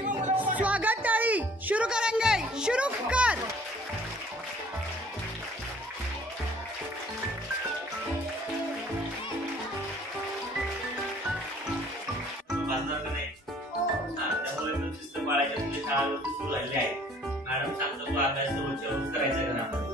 स्वागत ताली शुरू करेंगे, शुरू कर। मॅडम सांगतो तो अभ्यास रोज करायचा घरामध्ये।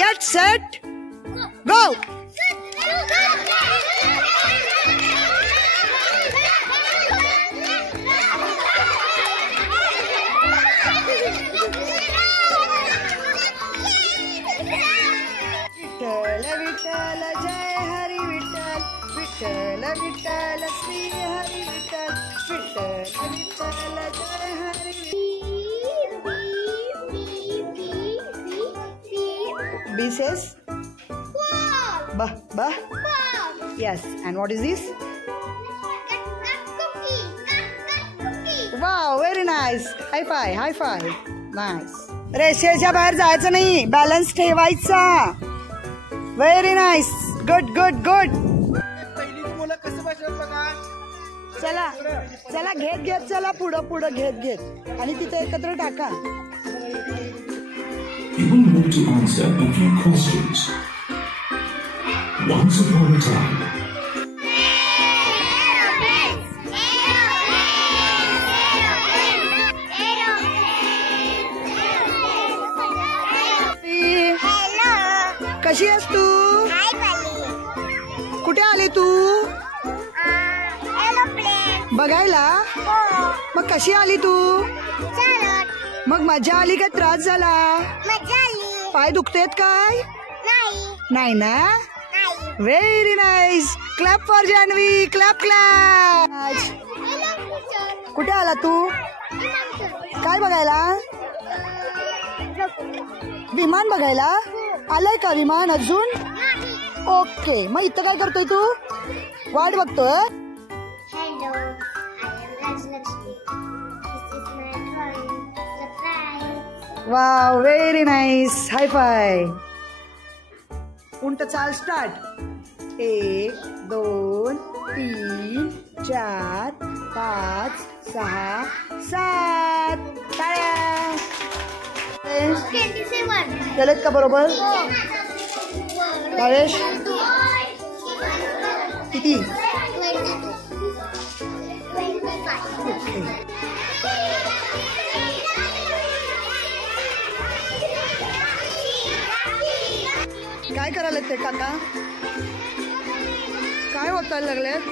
Get set, go. Vitthal Vitthal Jai Hari Vitthal, Vitthal Vitthal Shri Hari Vitthal, Vitthal Vitthal Jai Hari. B says ba ba. Yes, and what is this? Wow, very nice. High five, high five. Nice. रेषेच्या बाहेर जायचं नाही, बॅलन्स ठेवायचा. Very nice. Good, good, good. पहिली मुलं कसं बसतात बघा. चला चला घेत घेत चला पुढं पुढं घेत घेत आणि तिथे एकत्र टाका. You will need to answer a few questions. Once upon a time, कशी आहेस तू? कुठे आली तू? बघायला? मग कशी आली तू? मग मजा आली का त्रास झाला? पाय दुखतेत काय? नाही ना? Very nice. Clap for Janhavi, clap clap. कुठे आला तू? काय बघायला? विमान बघायला? आलंय का विमान अजून? ओके, मग इथं काय करतोय तू? वाट बघतोय? Hello, I am Rajlakshmi. This is my drawing. Surprise! Wow, very nice. High five. उंट चाल स्टार्ट. 1 2 3 4 5 6 7. टाळ्या. 27. केलेत का बरोबर? भावेश किती? 22. 25. काय करायला ते काका? काय होतायला लागलेत?